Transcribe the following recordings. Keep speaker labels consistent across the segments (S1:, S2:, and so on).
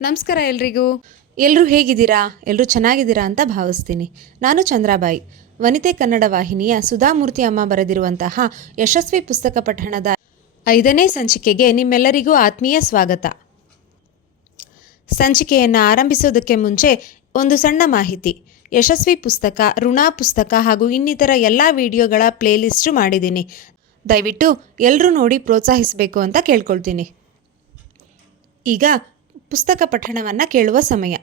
S1: ನಮಸ್ಕಾರ ಎಲ್ರಿಗೂ. ಎಲ್ಲರೂ ಹೇಗಿದ್ದೀರಾ? ಎಲ್ಲರೂ ಚೆನ್ನಾಗಿದ್ದೀರಾ ಅಂತ ಭಾವಿಸ್ತೀನಿ. ನಾನು ಚಂದ್ರಾಬಾಯಿ. ವನಿತೆ ಕನ್ನಡ ವಾಹಿನಿಯ ಸುಧಾಮೂರ್ತಿ ಅಮ್ಮ ಬರೆದಿರುವಂತಹ ಯಶಸ್ವಿ ಪುಸ್ತಕ ಪಠಣದ ಐದನೇ ಸಂಚಿಕೆಗೆ ನಿಮ್ಮೆಲ್ಲರಿಗೂ ಆತ್ಮೀಯ ಸ್ವಾಗತ. ಸಂಚಿಕೆಯನ್ನು ಆರಂಭಿಸೋದಕ್ಕೆ ಮುಂಚೆ ಒಂದು ಸಣ್ಣ ಮಾಹಿತಿ. ಯಶಸ್ವಿ ಪುಸ್ತಕ, ಋಣ ಪುಸ್ತಕ ಹಾಗೂ ಇನ್ನಿತರ ಎಲ್ಲ ವಿಡಿಯೋಗಳ ಪ್ಲೇಲಿಸ್ಟು ಮಾಡಿದ್ದೀನಿ. ದಯವಿಟ್ಟು ಎಲ್ಲರೂ ನೋಡಿ ಪ್ರೋತ್ಸಾಹಿಸಬೇಕು ಅಂತ ಕೇಳ್ಕೊಳ್ತೀನಿ. ಈಗ ಪುಸ್ತಕ ಪಠಣವನ್ನು ಕೇಳುವ ಸಮಯ.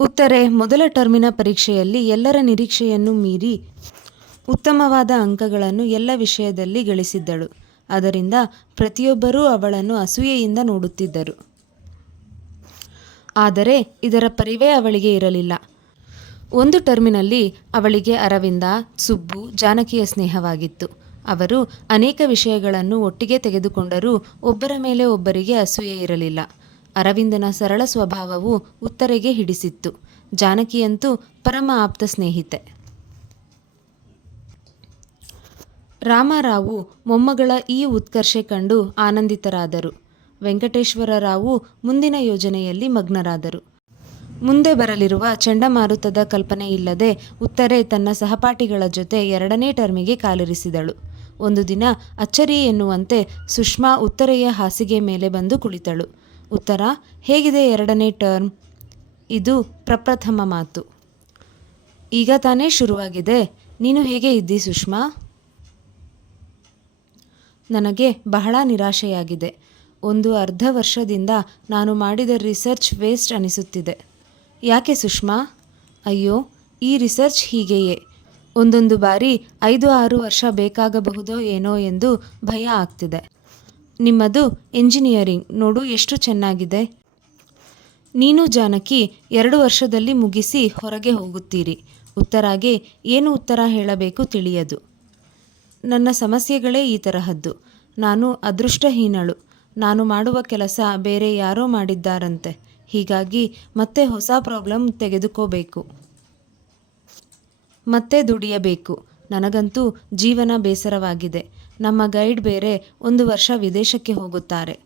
S1: ಉತ್ತರೆ, ಮೊದಲ ಟರ್ಮಿನ ಪರೀಕ್ಷೆಯಲ್ಲಿ ಎಲ್ಲರ ನಿರೀಕ್ಷೆಯನ್ನು ಮೀರಿ ಉತ್ತಮವಾದ ಅಂಕಗಳನ್ನು ಎಲ್ಲ ವಿಷಯದಲ್ಲಿ ಗಳಿಸಿದ್ದಳು. ಅದರಿಂದ ಪ್ರತಿಯೊಬ್ಬರೂ ಅವಳನ್ನು ಅಸೂಯೆಯಿಂದ ನೋಡುತ್ತಿದ್ದರು. ಆದರೆ ಇದರ ಪರಿವೇ ಅವಳಿಗೆ ಇರಲಿಲ್ಲ. ಒಂದು ಟರ್ಮಿನಲ್ಲಿ ಅವಳಿಗೆ ಅರವಿಂದ, ಸುಬ್ಬು, ಜಾನಕಿಯ ಸ್ನೇಹವಾಗಿತ್ತು. ಅವರು ಅನೇಕ ವಿಷಯಗಳನ್ನು ಒಟ್ಟಿಗೆ ತೆಗೆದುಕೊಂಡರೂ ಒಬ್ಬರ ಮೇಲೆ ಒಬ್ಬರಿಗೆ ಅಸೂಯೆ ಇರಲಿಲ್ಲ. ಅರವಿಂದನ ಸರಳ ಸ್ವಭಾವವು ಉತ್ತರೆಗೆ ಹಿಡಿಸಿತ್ತು. ಜಾನಕಿಯಂತೂ ಪರಮ ಆಪ್ತ ಸ್ನೇಹಿತೆ. ರಾಮಾರಾವು ಮೊಮ್ಮಗಳ ಈ ಉತ್ಕರ್ಷೆ ಕಂಡು ಆನಂದಿತರಾದರು. ವೆಂಕಟೇಶ್ವರ ರಾವು ಮುಂದಿನ ಯೋಜನೆಯಲ್ಲಿ ಮಗ್ನರಾದರು. ಮುಂದೆ ಬರಲಿರುವ ಚಂಡಮಾರುತದ ಕಲ್ಪನೆ ಇಲ್ಲದೆ ಉತ್ತರೆ ತನ್ನ ಸಹಪಾಠಿಗಳ ಜೊತೆ ಎರಡನೇ ಟರ್ಮಿಗೆ ಕಾಲಿರಿಸಿದಳು. ಒಂದು ದಿನ ಅಚ್ಚರಿ ಎನ್ನುವಂತೆ ಸುಷ್ಮಾ ಉತ್ತರೆಯ ಹಾಸಿಗೆ ಮೇಲೆ ಬಂದು ಕುಳಿತಳು. ಉತ್ತರ, ಹೇಗಿದೆ ಎರಡನೇ ಟರ್ಮ್? ಇದು ಪ್ರಪ್ರಥಮ ಮಾತು. ಈಗ ತಾನೇ ಶುರುವಾಗಿದೆ. ನೀನು ಹೇಗೆ ಇದ್ದಿ ಸುಷ್ಮಾ? ನನಗೆ ಬಹಳ ನಿರಾಶೆಯಾಗಿದೆ. ಒಂದು ಅರ್ಧ ವರ್ಷದಿಂದ ನಾನು ಮಾಡಿದ ರಿಸರ್ಚ್ ವೇಸ್ಟ್ ಅನಿಸುತ್ತಿದೆ. ಯಾಕೆ ಸುಷ್ಮಾ? ಅಯ್ಯೋ, ಈ ರಿಸರ್ಚ್ ಹೀಗೆಯೇ. ಒಂದೊಂದು ಬಾರಿ ಐದು ಆರು ವರ್ಷ ಬೇಕಾಗಬಹುದೋ ಏನೋ ಎಂದು ಭಯ ಆಗ್ತಿದೆ. ನಿಮ್ಮದು ಎಂಜಿನಿಯರಿಂಗ್ ನೋಡು ಎಷ್ಟು ಚೆನ್ನಾಗಿದೆ. ನೀನು ಜಾನಕಿ, ಎರಡು ವರ್ಷದಲ್ಲಿ ಮುಗಿಸಿ ಹೊರಗೆ ಹೋಗುತ್ತೀರಿ. ಉತ್ತರಾಗೆ ಏನು ಉತ್ತರ ಹೇಳಬೇಕು ತಿಳಿಯದು. ನನ್ನ ಸಮಸ್ಯೆಗಳೇ ಈ ತರಹದ್ದು. ನಾನು ಅದೃಷ್ಟಹೀನಳು. ನಾನು ಮಾಡುವ ಕೆಲಸ ಬೇರೆ ಯಾರೋ ಮಾಡಿದ್ದಾರಂತೆ. ಹೀಗಾಗಿ ಮತ್ತೆ ಹೊಸ ಪ್ರಾಬ್ಲಮ್ ತೆಗೆದುಕೋಬೇಕು. ಮತ್ತೆ ದುಡಿಯಬೇಕು. ನನಗಂತೂ ಜೀವನ ಬೇಸರವಾಗಿದೆ. ನಮ್ಮ ಗೈಡ್ ಬೇರೆ ಒಂದು ವರ್ಷ ವಿದೇಶಕ್ಕೆ ಹೋಗುತ್ತಾರೆ.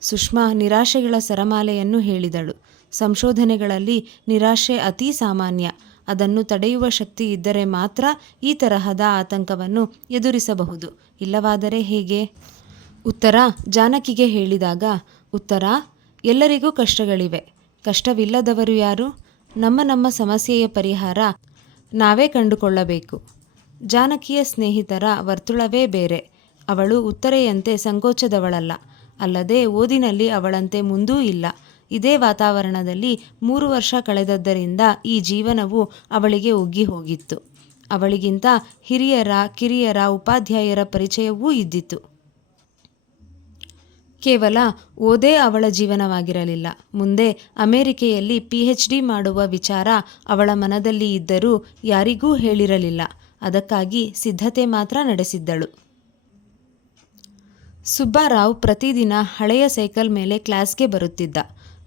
S1: ಸುಷ್ಮಾ ನಿರಾಶೆಗಳ ಸರಮಾಲೆಯನ್ನು ಹೇಳಿದಳು. ಸಂಶೋಧನೆಗಳಲ್ಲಿ ನಿರಾಶೆ ಅತೀ ಸಾಮಾನ್ಯ. ಅದನ್ನು ತಡೆಯುವ ಶಕ್ತಿ ಇದ್ದರೆ ಮಾತ್ರ ಈ ತರಹದ ಆತಂಕವನ್ನು ಎದುರಿಸಬಹುದು. ಇಲ್ಲವಾದರೆ ಹೇಗೆ? ಉತ್ತರ ಜಾನಕಿಗೆ ಹೇಳಿದಾಗ, ಉತ್ತರ, ಎಲ್ಲರಿಗೂ ಕಷ್ಟಗಳಿವೆ. ಕಷ್ಟವಿಲ್ಲದವರು ಯಾರು? ನಮ್ಮ ನಮ್ಮ ಸಮಸ್ಯೆಯ ಪರಿಹಾರ ನಾವೇ ಕಂಡುಕೊಳ್ಳಬೇಕು. ಜಾನಕಿಯ ಸ್ನೇಹಿತರ ವರ್ತುಳವೇ ಬೇರೆ. ಅವಳು ಉತ್ತರೆಯಂತೆ ಸಂಕೋಚದವಳಲ್ಲ. ಅಲ್ಲದೆ ಓದಿನಲ್ಲಿ ಅವಳಂತೆ ಮುಂದೂ ಇಲ್ಲ. ಇದೇ ವಾತಾವರಣದಲ್ಲಿ ಮೂರು ವರ್ಷ ಕಳೆದದ್ದರಿಂದ ಈ ಜೀವನವು ಅವಳಿಗೆ ಒಗ್ಗಿ ಹೋಗಿತ್ತು. ಅವಳಿಗಿಂತ ಹಿರಿಯರ, ಕಿರಿಯರ ಉಪಾಧ್ಯಾಯರ ಪರಿಚಯವೂ ಇದ್ದಿತ್ತು ಕೇವಲ ಓದೇ ಅವಳ ಜೀವನವಾಗಿರಲಿಲ್ಲ. ಮುಂದೆ ಅಮೆರಿಕೆಯಲ್ಲಿ ಪಿ ಎಚ್ ಡಿ ಮಾಡುವ ವಿಚಾರ ಅವಳ ಮನದಲ್ಲಿ ಇದ್ದರೂ ಯಾರಿಗೂ ಹೇಳಿರಲಿಲ್ಲ. ಅದಕ್ಕಾಗಿ ಸಿದ್ಧತೆ ಮಾತ್ರ ನಡೆಸಿದ್ದಳು. ಸುಬ್ಬಾರಾವ್ ಪ್ರತಿದಿನ ಹಳೆಯ ಸೈಕಲ್ ಮೇಲೆ ಕ್ಲಾಸ್ಗೆ ಬರುತ್ತಿದ್ದ.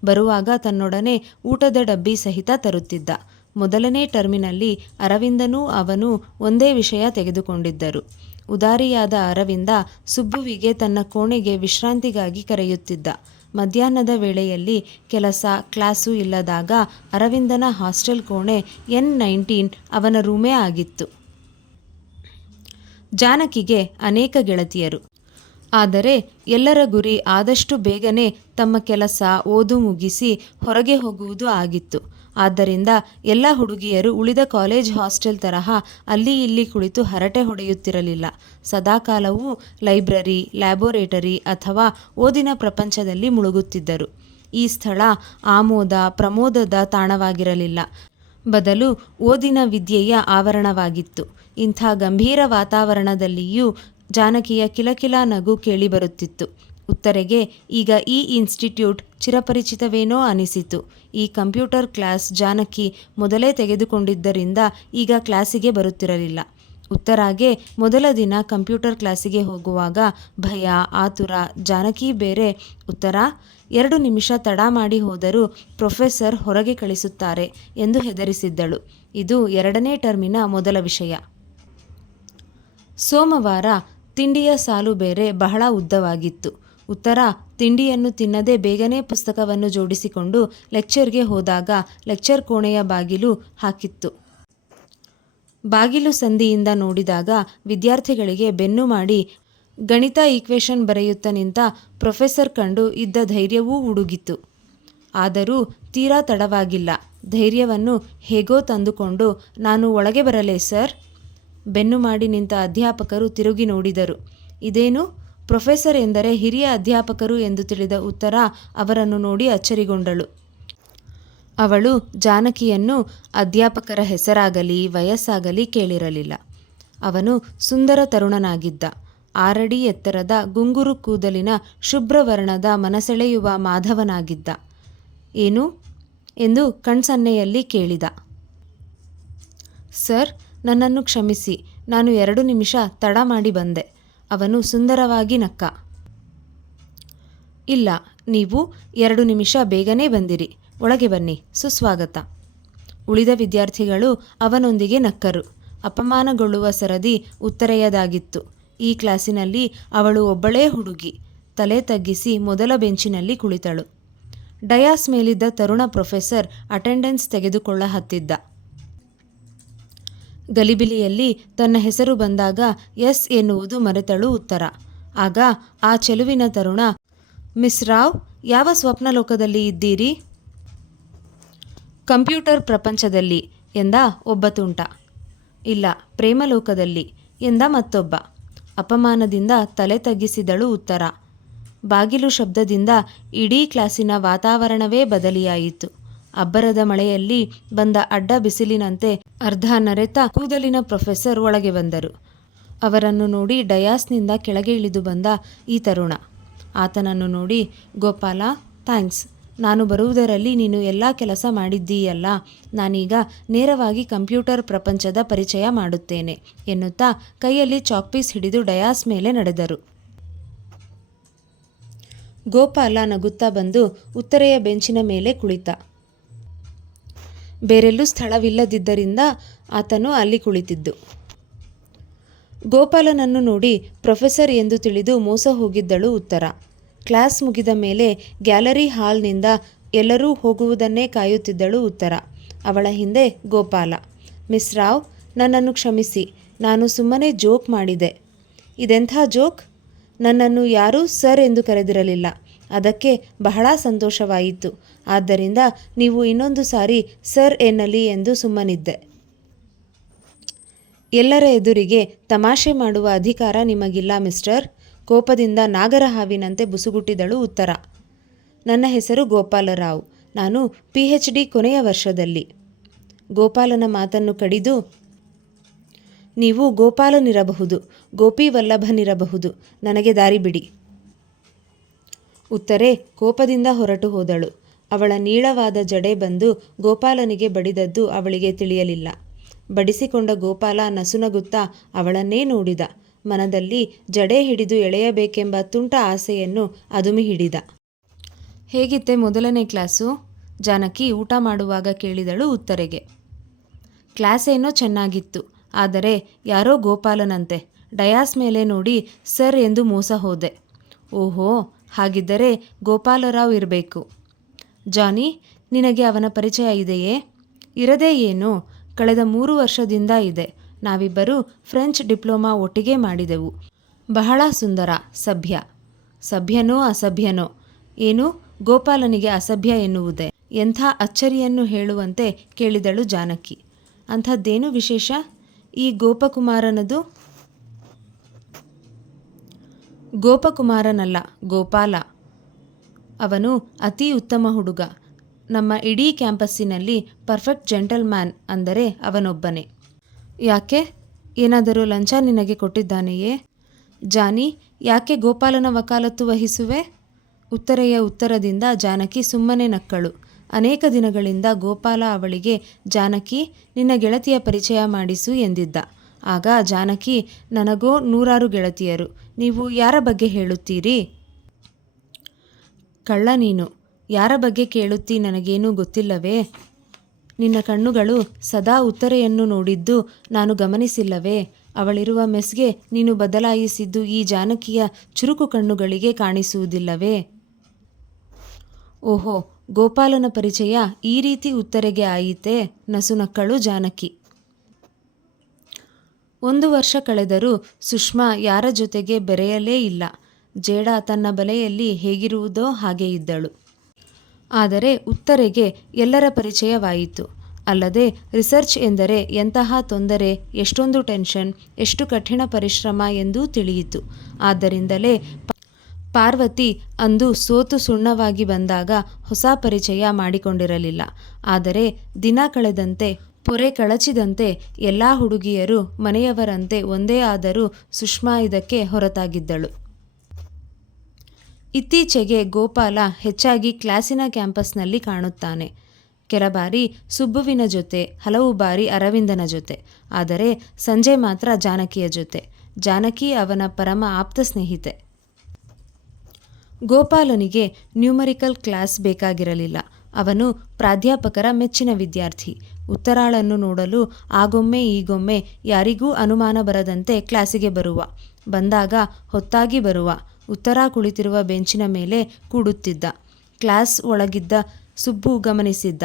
S1: ಬರುವಾಗ ತನ್ನೊಡನೆ ಊಟದ ಡಬ್ಬಿ ಸಹಿತ ತರುತ್ತಿದ್ದ. ಮೊದಲನೇ ಟರ್ಮಿನಲ್ಲಿ ಅರವಿಂದನೂ ಅವನು ಒಂದೇ ವಿಷಯ ತೆಗೆದುಕೊಂಡಿದ್ದರು. ಉದಾರಿಯಾದ ಅರವಿಂದ ಸುಬ್ಬುವಿಗೆ ತನ್ನ ಕೋಣೆಗೆ ವಿಶ್ರಾಂತಿಗಾಗಿ ಕರೆಯುತ್ತಿದ್ದ. ಮಧ್ಯಾಹ್ನದ ವೇಳೆಯಲ್ಲಿ ಕೆಲಸ ಕ್ಲಾಸು ಇಲ್ಲದಾಗ ಅರವಿಂದನ ಹಾಸ್ಟೆಲ್ ಕೋಣೆ ಎನ್ ನೈನ್ಟೀನ್ ಅವನ ರೂಮೇ ಆಗಿತ್ತು. ಜಾನಕಿಗೆ ಅನೇಕ ಗೆಳತಿಯರು. ಆದರೆ ಎಲ್ಲರ ಗುರಿ ಆದಷ್ಟು ಬೇಗನೆ ತಮ್ಮ ಕೆಲಸ ಓದು ಮುಗಿಸಿ ಹೊರಗೆ ಹೋಗುವುದು ಆಗಿತ್ತು. ಆದ್ದರಿಂದ ಎಲ್ಲ ಹುಡುಗಿಯರು ಉಳಿದ ಕಾಲೇಜ್ ಹಾಸ್ಟೆಲ್ ತರಹ ಅಲ್ಲಿ ಇಲ್ಲಿ ಕುಳಿತು ಹರಟೆ ಹೊಡೆಯುತ್ತಿರಲಿಲ್ಲ. ಸದಾಕಾಲವೂ ಲೈಬ್ರರಿ, ಲ್ಯಾಬೋರೇಟರಿ ಅಥವಾ ಓದಿನ ಪ್ರಪಂಚದಲ್ಲಿ ಮುಳುಗುತ್ತಿದ್ದರು. ಈ ಸ್ಥಳ ಆಮೋದ, ಪ್ರಮೋದದ ತಾಣವಾಗಿರಲಿಲ್ಲ. ಬದಲು ಓದಿನ ವಿದ್ಯೆಯ ಆವರಣವಾಗಿತ್ತು. ಇಂಥ ಗಂಭೀರ ವಾತಾವರಣದಲ್ಲಿಯೂ ಜಾನಕಿಯ ಕಿಲಕಿಲ ನಗು ಕೇಳಿಬರುತ್ತಿತ್ತು. ಉತ್ತರೆಗೆ, ಈಗ ಈ ಇನ್ಸ್ಟಿಟ್ಯೂಟ್ ಚಿರಪರಿಚಿತವೇನೋ ಅನಿಸಿತು. ಈ ಕಂಪ್ಯೂಟರ್ ಕ್ಲಾಸ್ ಜಾನಕಿ ಮೊದಲೇ ತೆಗೆದುಕೊಂಡಿದ್ದರಿಂದ ಈಗ ಕ್ಲಾಸಿಗೆ ಬರುತ್ತಿರಲಿಲ್ಲ. ಉತ್ತರಾಗೆ, ಮೊದಲ ದಿನ ಕಂಪ್ಯೂಟರ್ ಕ್ಲಾಸಿಗೆ ಹೋಗುವಾಗ ಭಯ, ಆತುರ, ಜಾನಕಿ ಬೇರೆ ಉತ್ತರ ಎರಡು ನಿಮಿಷ ತಡ ಮಾಡಿ ಹೋದರೂ ಪ್ರೊಫೆಸರ್ ಹೊರಗೆ ಕಳಿಸುತ್ತಾರೆ ಎಂದು ಹೆದರಿಸಿದ್ದಳು. ಇದು ಎರಡನೇ ಟರ್ಮಿನ ಮೊದಲ ವಿಷಯ. ಸೋಮವಾರ ತಿಂಡಿಯ ಸಾಲು ಬೇರೆ ಬಹಳ ಉದ್ದವಾಗಿತ್ತು. ಉತ್ತರ, ತಿಂಡಿಯನ್ನು ತಿನ್ನದೆ ಬೇಗನೆ ಪುಸ್ತಕವನ್ನು ಜೋಡಿಸಿಕೊಂಡು ಲೆಕ್ಚರ್ಗೆ ಹೋದಾಗ ಲೆಕ್ಚರ್ ಕೋಣೆಯ ಬಾಗಿಲು ಹಾಕಿತ್ತು. ಬಾಗಿಲು ಸಂದಿಯಿಂದ ನೋಡಿದಾಗ ವಿದ್ಯಾರ್ಥಿಗಳಿಗೆ ಬೆನ್ನು ಮಾಡಿ ಗಣಿತ ಈಕ್ವೇಷನ್ ಬರೆಯುತ್ತ ನಿಂತ ಪ್ರೊಫೆಸರ್ ಕಂಡು ಇದ್ದ ಧೈರ್ಯವೂ ಉಡುಗಿತು ಆದರೂ ತೀರಾ ತಡವಾಗಿಲ್ಲ. ಧೈರ್ಯವನ್ನು ಹೇಗೋ ತಂದುಕೊಂಡು ನಾನು ಒಳಗೆ ಬರಲೇ ಸರ್? ಬೆನ್ನು ಮಾಡಿ ನಿಂತ ಅಧ್ಯಾಪಕರು ತಿರುಗಿ ನೋಡಿದರು. ಇದೇನು? ಪ್ರೊಫೆಸರ್ ಎಂದರೆ ಹಿರಿಯ ಅಧ್ಯಾಪಕರು ಎಂದು ತಿಳಿದ ಉತ್ತರ ಅವರನ್ನು ನೋಡಿ ಅಚ್ಚರಿಗೊಂಡಳು. ಅವಳು ಜಾನಕಿಯನ್ನು ಅಧ್ಯಾಪಕರ ಹೆಸರಾಗಲಿ, ವಯಸ್ಸಾಗಲಿ ಕೇಳಿರಲಿಲ್ಲ. ಅವನು ಸುಂದರ ತರುಣನಾಗಿದ್ದ. ಆರಡಿ ಎತ್ತರದ ಗುಂಗುರು ಕೂದಲಿನ ಶುಭ್ರವರ್ಣದ ಮನಸೆಳೆಯುವ ಮಾಧವನಾಗಿದ್ದ. ಏನು? ಎಂದು ಕಣ್ಸನ್ನೆಯಲ್ಲಿ ಕೇಳಿದ. ಸರ್, ನನ್ನನ್ನು ಕ್ಷಮಿಸಿ. ನಾನು ಎರಡು ನಿಮಿಷ ತಡ ಮಾಡಿ ಬಂದೆ. ಅವನು ಸುಂದರವಾಗಿ ನಕ್ಕ. ಇಲ್ಲ, ನೀವು ಎರಡು ನಿಮಿಷ ಬೇಗನೆ ಬಂದಿರಿ. ಒಳಗೆ ಬನ್ನಿ. ಸುಸ್ವಾಗತ. ಉಳಿದ ವಿದ್ಯಾರ್ಥಿಗಳು ಅವನೊಂದಿಗೆ ನಕ್ಕರು. ಅಪಮಾನಗೊಳ್ಳುವ ಸರದಿ ಉತ್ತರೆಯದಾಗಿತ್ತು. ಈ ಕ್ಲಾಸಿನಲ್ಲಿ ಅವಳು ಒಬ್ಬಳೇ ಹುಡುಗಿ. ತಲೆ ತಗ್ಗಿಸಿ ಮೊದಲ ಬೆಂಚಿನಲ್ಲಿ ಕುಳಿತಳು. ಡಯಾಸ್ ಮೇಲಿದ್ದ ತರುಣ ಪ್ರೊಫೆಸರ್ ಅಟೆಂಡೆನ್ಸ್ ತೆಗೆದುಕೊಳ್ಳ ಹತ್ತಿದ್ದ ಗಲಿಬಿಲಿಯಲ್ಲಿ ತನ್ನ ಹೆಸರು ಬಂದಾಗ ಎಸ್ ಎನ್ನುವುದು ಮರೆತಳು ಉತ್ತರ. ಆಗ ಆ ಚೆಲುವಿನ ತರುಣ, ಮಿಸ್ ರಾವ್, ಯಾವ ಸ್ವಪ್ನಲೋಕದಲ್ಲಿ ಇದ್ದೀರಿ? ಕಂಪ್ಯೂಟರ್ ಪ್ರಪಂಚದಲ್ಲಿ, ಎಂದ ಒಬ್ಬ ತುಂಟ ಇಲ್ಲ, ಪ್ರೇಮಲೋಕದಲ್ಲಿ, ಎಂದ ಮತ್ತೊಬ್ಬ. ಅಪಮಾನದಿಂದ ತಲೆ ತಗ್ಗಿಸಿದಳು ಉತ್ತರ. ಬಾಗಿಲು ಶಬ್ದದಿಂದ ಇಡೀ ಕ್ಲಾಸಿನ ವಾತಾವರಣವೇ ಬದಲಿಯಾಯಿತು. ಅಬ್ಬರದ ಮಳೆಯಲ್ಲಿ ಬಂದ ಅಡ್ಡ ಬಿಸಿಲಿನಂತೆ ಅರ್ಧ ನರೆತ ಕೂದಲಿನ ಪ್ರೊಫೆಸರ್ ಒಳಗೆ ಬಂದರು. ಅವರನ್ನು ನೋಡಿ ಡಯಾಸ್ನಿಂದ ಕೆಳಗೆ ಇಳಿದು ಬಂದ ಈ ತರುಣ. ಆತನನ್ನು ನೋಡಿ, ಗೋಪಾಲ, ಥ್ಯಾಂಕ್ಸ್. ನಾನು ಬರುವುದರಲ್ಲಿ ನೀನು ಎಲ್ಲ ಕೆಲಸ ಮಾಡಿದ್ದೀಯಲ್ಲ, ನಾನೀಗ ನೇರವಾಗಿ ಕಂಪ್ಯೂಟರ್ ಪ್ರಪಂಚದ ಪರಿಚಯ ಮಾಡುತ್ತೇನೆ, ಎನ್ನುತ್ತಾ ಕೈಯಲ್ಲಿ ಚಾಕ್ಪೀಸ್ ಹಿಡಿದು ಡಯಾಸ್ ಮೇಲೆ ನಡೆದರು. ಗೋಪಾಲ ನಗುತ್ತಾ ಬಂದು ಉತ್ತರೆಯ ಬೆಂಚಿನ ಮೇಲೆ ಕುಳಿತ. ಬೇರೆಲ್ಲೂ ಸ್ಥಳವಿಲ್ಲದಿದ್ದರಿಂದ ಆತನು ಅಲ್ಲಿ ಕುಳಿತಿದ್ದು. ಗೋಪಾಲನನ್ನು ನೋಡಿ ಪ್ರೊಫೆಸರ್ ಎಂದು ತಿಳಿದು ಮೋಸ ಹೋಗಿದ್ದಳು ಉತ್ತರ. ಕ್ಲಾಸ್ ಮುಗಿದ ಮೇಲೆ ಗ್ಯಾಲರಿ ಹಾಲ್ನಿಂದ ಎಲ್ಲರೂ ಹೋಗುವುದನ್ನೇ ಕಾಯುತ್ತಿದ್ದಳು ಉತ್ತರ. ಅವಳ ಹಿಂದೆ ಗೋಪಾಲ. ಮಿಸ್ ರಾವ್, ನನ್ನನ್ನು ಕ್ಷಮಿಸಿ. ನಾನು ಸುಮ್ಮನೆ ಜೋಕ್ ಮಾಡಿದೆ. ಇದೆಂಥ ಜೋಕ್? ನನ್ನನ್ನು ಯಾರೂ ಸರ್ ಎಂದು ಕರೆದಿರಲಿಲ್ಲ. ಅದಕ್ಕೆ ಬಹಳ ಸಂತೋಷವಾಯಿತು. ಆದ್ದರಿಂದ ನೀವು ಇನ್ನೊಂದು ಸಾರಿ ಸರ್ ಎನ್ನಲಿ ಎಂದು ಸುಮ್ಮನಿದ್ದೆ. ಎಲ್ಲರ ಎದುರಿಗೆ ತಮಾಷೆ ಮಾಡುವ ಅಧಿಕಾರ ನಿಮಗಿಲ್ಲ, ಮಿಸ್ಟರ್. ಕೋಪದಿಂದ ನಾಗರ ಹಾವಿನಂತೆ ಬುಸುಗುಟ್ಟಿದಳು ಉತ್ತರ. ನನ್ನ ಹೆಸರು ಗೋಪಾಲರಾವ್. ನಾನು ಪಿ ಎಚ್ ಡಿ ಕೊನೆಯ ವರ್ಷದಲ್ಲಿ. ಗೋಪಾಲನ ಮಾತನ್ನು ಕಡಿದು, ನೀವು ಗೋಪಾಲನಿರಬಹುದು ಗೋಪಿ ವಲ್ಲಭನಿರಬಹುದು ನನಗೆ ದಾರಿ ಬಿಡಿ. ಉತ್ತರೆ, ಕೋಪದಿಂದ ಹೊರಟು ಹೋದಳು. ಅವಳ ನೀಳವಾದ ಜಡೆ ಬಂದು ಗೋಪಾಲನಿಗೆ ಬಡಿದದ್ದು ಅವಳಿಗೆ ತಿಳಿಯಲಿಲ್ಲ. ಬಡಿಸಿಕೊಂಡ ಗೋಪಾಲ ನಸುನಗುತ್ತಾ ಅವಳನ್ನೇ ನೋಡಿದ. ಮನದಲ್ಲಿ ಜಡೆ ಹಿಡಿದು ಎಳೆಯಬೇಕೆಂಬ ತುಂಟ ಆಸೆಯನ್ನು ಅದುಮಿ ಹಿಡಿದ. ಹೇಗಿತ್ತೆ ಮೊದಲನೇ ಕ್ಲಾಸು? ಜಾನಕಿ ಊಟ ಮಾಡುವಾಗ ಕೇಳಿದಳು ಉತ್ತರೆಗೆ. ಕ್ಲಾಸ್ ಏನೋ ಚೆನ್ನಾಗಿತ್ತು, ಆದರೆ ಯಾರೋ ಗೋಪಾಲನಂತೆ. ಡಯಾಸ್ ಮೇಲೆ ನೋಡಿ ಸರ್ ಎಂದು ಮೋಸ ಹೋದೆ. ಓಹೋ, ಹಾಗಿದ್ದರೆ ಗೋಪಾಲರಾವ್ ಇರಬೇಕು. ಜಾನಿ, ನಿನಗೆ ಅವನ ಪರಿಚಯ ಇದೆಯೇ? ಇರದೇ ಏನು? ಕಳೆದ ಮೂರು ವರ್ಷದಿಂದ ಇದೆ. ನಾವಿಬ್ಬರು ಫ್ರೆಂಚ್ ಡಿಪ್ಲೊಮಾ ಒಟ್ಟಿಗೆ ಮಾಡಿದೆವು. ಬಹಳ ಸುಂದರ ಸಭ್ಯ. ಸಭ್ಯನೋ ಅಸಭ್ಯನೋ? ಏನು? ಗೋಪಾಲನಿಗೆ ಅಸಭ್ಯ ಎನ್ನುವುದೇ? ಎಂಥ ಅಚ್ಚರಿಯನ್ನು ಹೇಳುವಂತೆ ಕೇಳಿದಳು ಜಾನಕಿ. ಅಂಥದ್ದೇನು ವಿಶೇಷ? ಈ ಗೋಪಕುಮಾರನದು? ಗೋಪಕುಮಾರನಲ್ಲ, ಗೋಪಾಲ. ಅವನು ಅತಿ ಉತ್ತಮ ಹುಡುಗ. ನಮ್ಮ ಇಡೀ ಕ್ಯಾಂಪಸ್ಸಿನಲ್ಲಿ ಪರ್ಫೆಕ್ಟ್ ಜೆಂಟಲ್ಮ್ಯಾನ್ ಅಂದರೆ ಅವನೊಬ್ಬನೇ. ಯಾಕೆ? ಏನಾದರೂ ಲಂಚ ನಿನಗೆ ಕೊಟ್ಟಿದ್ದಾನೆಯೇ? ಜಾನಿ, ಯಾಕೆ ಗೋಪಾಲನ ವಕಾಲತ್ತು ವಹಿಸುವೆ? ಉತ್ತರೆಯ ಉತ್ತರದಿಂದ ಜಾನಕಿ ಸುಮ್ಮನೆ ನಕ್ಕಳು. ಅನೇಕ ದಿನಗಳಿಂದ ಗೋಪಾಲ ಅವಳಿಗೆ, ಜಾನಕಿ, ನಿನ್ನ ಗೆಳತಿಯ ಪರಿಚಯ ಮಾಡಿಸು ಎಂದಿದ್ದ. ಆಗ ಜಾನಕಿ, ನನಗೋ ನೂರಾರು ಗೆಳತಿಯರು, ನೀವು ಯಾರ ಬಗ್ಗೆ ಹೇಳುತ್ತೀರಿ? ಕಳ್ಳ ನೀನು, ಯಾರ ಬಗ್ಗೆ ಕೇಳುತ್ತಿ ನನಗೇನೂ ಗೊತ್ತಿಲ್ಲವೇ? ನಿನ್ನ ಕಣ್ಣುಗಳು ಸದಾ ಉತ್ತರೆಯನ್ನು ನೋಡಿದ್ದು ನಾನು ಗಮನಿಸಿಲ್ಲವೇ. ಅವಳಿರುವ ಮೆಸ್ಗೆ ನೀನು ಬದಲಾಯಿಸಿದ್ದು ಈ ಜಾನಕಿಯ ಚುರುಕು ಕಣ್ಣುಗಳಿಗೆ ಕಾಣಿಸುವುದಿಲ್ಲವೇ. ಓಹೋ, ಗೋಪಾಲನ ಪರಿಚಯ ಈ ರೀತಿ ಉತ್ತರೆಗೆ ಆಯಿತೆ ನಸುನಕ್ಕಳು ಜಾನಕಿ. ಒಂದು ವರ್ಷ ಕಳೆದರೂ ಸುಷ್ಮಾ ಯಾರ ಜೊತೆಗೆ ಬೆರೆಯಲೇ ಇಲ್ಲ. ಜೇಡ ತನ್ನ ಬಲೆಯಲ್ಲಿ ಹೇಗಿರುವುದೋ ಹಾಗೆ ಇದ್ದಳು. ಆದರೆ ಉತ್ತರೆಗೆ ಎಲ್ಲರ ಪರಿಚಯವಾಯಿತು. ಅಲ್ಲದೆ ರಿಸರ್ಚ್ ಎಂದರೆ ಎಂತಹ ತೊಂದರೆ, ಎಷ್ಟೊಂದು ಟೆನ್ಷನ್, ಎಷ್ಟು ಕಠಿಣ ಪರಿಶ್ರಮ ಎಂದೂ ತಿಳಿಯಿತು. ಆದ್ದರಿಂದಲೇ ಪಾರ್ವತಿ ಅಂದು ಸೋತು ಸುಣ್ಣವಾಗಿ ಬಂದಾಗ ಹೊಸ ಪರಿಚಯ ಮಾಡಿಕೊಂಡಿರಲಿಲ್ಲ. ಆದರೆ ದಿನ ಕಳೆದಂತೆ, ಪೊರೆ ಕಳಚಿದಂತೆ ಎಲ್ಲ ಹುಡುಗಿಯರು ಮನೆಯವರಂತೆ ಒಂದೇ ಆದರೂ ಸುಷ್ಮಾ ಇದಕ್ಕೆ ಹೊರತಾಗಿದ್ದಳು. ಇತ್ತೀಚೆಗೆ ಗೋಪಾಲ ಹೆಚ್ಚಾಗಿ ಕ್ಲಾಸಿನ ಕ್ಯಾಂಪಸ್ನಲ್ಲಿ ಕಾಣುತ್ತಾನೆ. ಕೆಲ ಬಾರಿ ಸುಬ್ಬುವಿನ ಜೊತೆ, ಹಲವು ಬಾರಿ ಅರವಿಂದನ ಜೊತೆ, ಆದರೆ ಸಂಜೆ ಮಾತ್ರ ಜಾನಕಿಯ ಜೊತೆ. ಜಾನಕಿ ಅವನ ಪರಮ ಆಪ್ತ ಸ್ನೇಹಿತೆ. ಗೋಪಾಲನಿಗೆ ನ್ಯೂಮರಿಕಲ್ ಕ್ಲಾಸ್ ಬೇಕಾಗಿರಲಿಲ್ಲ. ಅವನು ಪ್ರಾಧ್ಯಾಪಕರ ಮೆಚ್ಚಿನ ವಿದ್ಯಾರ್ಥಿ. ಉತ್ತರಾಳನ್ನು ನೋಡಲು ಆಗೊಮ್ಮೆ ಈಗೊಮ್ಮೆ ಯಾರಿಗೂ ಅನುಮಾನ ಬರದಂತೆ ಕ್ಲಾಸಿಗೆ ಬರುವ. ಬಂದಾಗ ಹೊತ್ತಾಗಿ ಬರುವ. ಉತ್ತರ ಕುಳಿತಿರುವ ಬೆಂಚಿನ ಮೇಲೆ ಕೂಡುತ್ತಿದ್ದ. ಕ್ಲಾಸ್ ಒಳಗಿದ್ದ ಸುಬ್ಬು ಗಮನಿಸಿದ್ದ.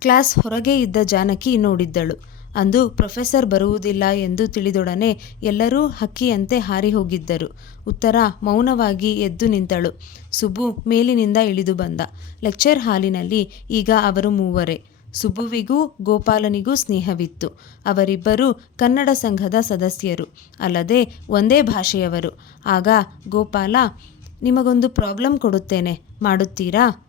S1: ಕ್ಲಾಸ್ ಹೊರಗೆ ಇದ್ದ ಜಾನಕಿ ನೋಡಿದ್ದಳು. ಅಂದು ಪ್ರೊಫೆಸರ್ ಬರುವುದಿಲ್ಲ ಎಂದು ತಿಳಿದೊಡನೆ ಎಲ್ಲರೂ ಹಕ್ಕಿಯಂತೆ ಹಾರಿ ಹೋಗಿದ್ದರು. ಉತ್ತರ ಮೌನವಾಗಿ ಎದ್ದು ನಿಂತಳು. ಸುಬ್ಬು ಮೇಲಿನಿಂದ ಇಳಿದು ಬಂದ. ಲೆಕ್ಚರ್ ಹಾಲಿನಲ್ಲಿ ಈಗ ಅವರು ಮೂವರೇ. ಸುಬ್ಬುವಿಗೂ ಗೋಪಾಲನಿಗೂ ಸ್ನೇಹವಿತ್ತು. ಅವರಿಬ್ಬರು ಕನ್ನಡ ಸಂಘದ ಸದಸ್ಯರು. ಅಲ್ಲದೆ ಒಂದೇ ಭಾಷೆಯವರು. ಆಗ ಗೋಪಾಲ, ನಿಮಗೊಂದು ಪ್ರಾಬ್ಲಮ್ ಕೊಡುತ್ತೇನೆ. ಮಾಡುತ್ತೀರಾ?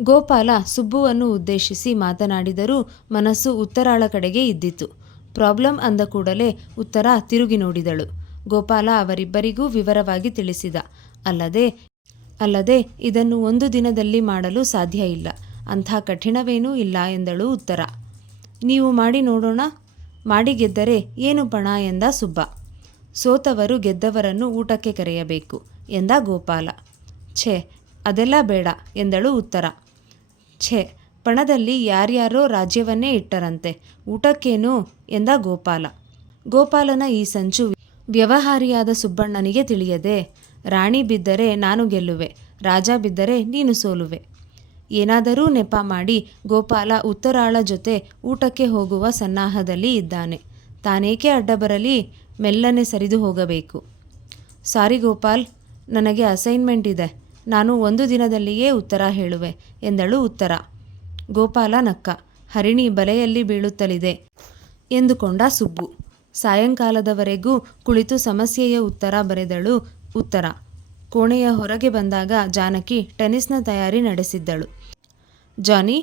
S1: ಗೋಪಾಲ ಸುಬ್ಬುವನ್ನು ಉದ್ದೇಶಿಸಿ ಮಾತನಾಡಿದರೂ ಮನಸ್ಸು ಉತ್ತರಾಳ ಕಡೆಗೆ ಇದ್ದಿತು. ಪ್ರಾಬ್ಲಮ್ ಅಂದ ಕೂಡಲೇ ಉತ್ತರ ತಿರುಗಿ ನೋಡಿದಳು. ಗೋಪಾಲ ಅವರಿಬ್ಬರಿಗೂ ವಿವರವಾಗಿ ತಿಳಿಸಿದ. ಅಲ್ಲದೆ ಅಲ್ಲದೆ ಇದನ್ನು ಒಂದು ದಿನದಲ್ಲಿ ಮಾಡಲು ಸಾಧ್ಯ ಇಲ್ಲ. ಅಂಥ ಕಠಿಣವೇನೂ ಇಲ್ಲ ಎಂದಳು ಉತ್ತರ. ನೀವು ಮಾಡಿ ನೋಡೋಣ. ಮಾಡಿ ಗೆದ್ದರೆ ಏನು ಪಣ ಎಂದ ಸುಬ್ಬ. ಸೋತವರು ಗೆದ್ದವರನ್ನು ಊಟಕ್ಕೆ ಕರೆಯಬೇಕು ಎಂದ ಗೋಪಾಲ. ಛೇ, ಅದೆಲ್ಲ ಬೇಡ ಎಂದಳು ಉತ್ತರ. ಛೇ, ಪಣದಲ್ಲಿ ಯಾರ್ಯಾರೋ ರಾಜ್ಯವನ್ನೇ ಇಟ್ಟರಂತೆ. ಊಟಕ್ಕೇನು ಎಂದ ಗೋಪಾಲ. ಗೋಪಾಲನ ಈ ಸಂಚು ವ್ಯವಹಾರಿಯಾದ ಸುಬ್ಬಣ್ಣನಿಗೆ ತಿಳಿಯದೆ, ರಾಣಿ ಬಿದ್ದರೆ ನಾನು ಗೆಲ್ಲುವೆ, ರಾಜ ಬಿದ್ದರೆ ನೀನು ಸೋಲುವೆ. ಏನಾದರೂ ನೆಪ ಮಾಡಿ ಗೋಪಾಲ ಉತ್ತರಾಳ ಜೊತೆ ಊಟಕ್ಕೆ ಹೋಗುವ ಸನ್ನಾಹದಲ್ಲಿ ಇದ್ದಾನೆ. ತಾನೇಕೆ ಅಡ್ಡ ಬರಲಿ? ಮೆಲ್ಲನೆ ಸರಿದು ಹೋಗಬೇಕು. ಸಾರಿ ಗೋಪಾಲ್, ನನಗೆ ಅಸೈನ್ಮೆಂಟ್ ಇದೆ. ನಾನು ಒಂದು ದಿನದಲ್ಲಿಯೇ ಉತ್ತರ ಹೇಳುವೆ ಎಂದಳು ಉತ್ತರ. ಗೋಪಾಲ ನಕ್ಕ, ಹರಿಣಿ ಬಲೆಯಲ್ಲಿ ಬೀಳುತ್ತಲಿದೆ ಎಂದುಕೊಂಡ ಸುಬ್ಬು. ಸಾಯಂಕಾಲದವರೆಗೂ ಕುಳಿತು ಸಮಸ್ಯೆಯ ಉತ್ತರ ಬರೆದಳು ಉತ್ತರ. ಕೋಣೆಯ ಹೊರಗೆ ಬಂದಾಗ ಜಾನಕಿ ಟೆನ್ನಿಸ್ನ ತಯಾರಿ ನಡೆಸಿದ್ದಳು. ಜಾನಿ,